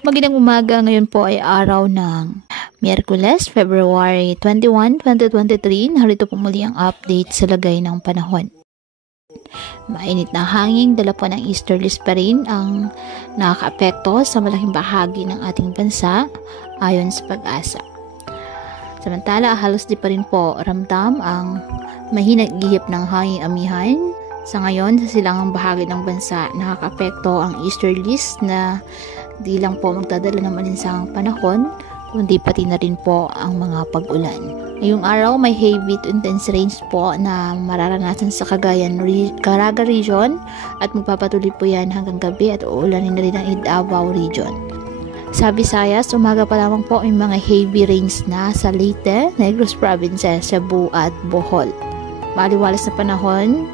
Magandang umaga, ngayon po ay araw ng Miyerkules, February 21, 2023. Narito po muli ang update sa lagay ng panahon. Mainit na hangin, dala po ng easterlies pa rin ang nakakaapekto sa malaking bahagi ng ating bansa ayon sa Pag-asa. Samantala, halos di pa rin po ramdam ang mahinang gihip ng hanging amihan. Sa ngayon, sa silangang bahagi ng bansa, nakakaapekto ang easterlies na di lang po magdadala ng malinsangang panahon, kundi pati na rin po ang mga pag-ulan. Ngayong araw, may heavy to intense rains po na mararanasan sa Caraga region at magpapatuloy po yan hanggang gabi at uulanin na rin ang Davao region. Sa Visayas, umaga pa lamang po may mga heavy rains na sa Leyte, Negros Provinces, Cebu at Bohol. Maliwalas na panahon,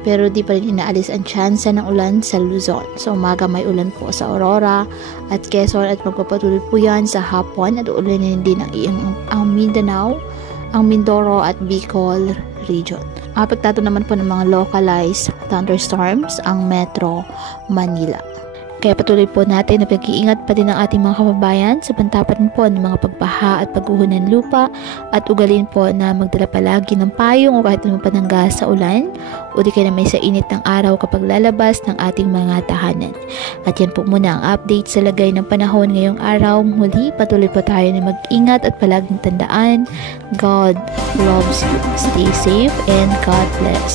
pero di pa rin inaalis ang tsansa ng ulan sa Luzon. Sa umaga may ulan po sa Aurora at Quezon at magpapatuloy po yan sa hapon at ulanin din ang Mindanao, ang Mindoro at Bicol region. Apektado naman po ng mga localized thunderstorms ang Metro Manila. Kaya patuloy po natin na pag-iingat pa din ang ating mga kababayan sa pantapan po ng mga pagbaha at pagguho ng lupa at ugalin po na magdala palagi ng payong o kahit anong panangga sa ulan o di kaya na may sa init ng araw kapag lalabas ng ating mga tahanan. At yan po muna ang update sa lagay ng panahon ngayong araw. Muli, patuloy po tayo na mag-ingat at palaging tandaan, God loves you. Stay safe and God bless.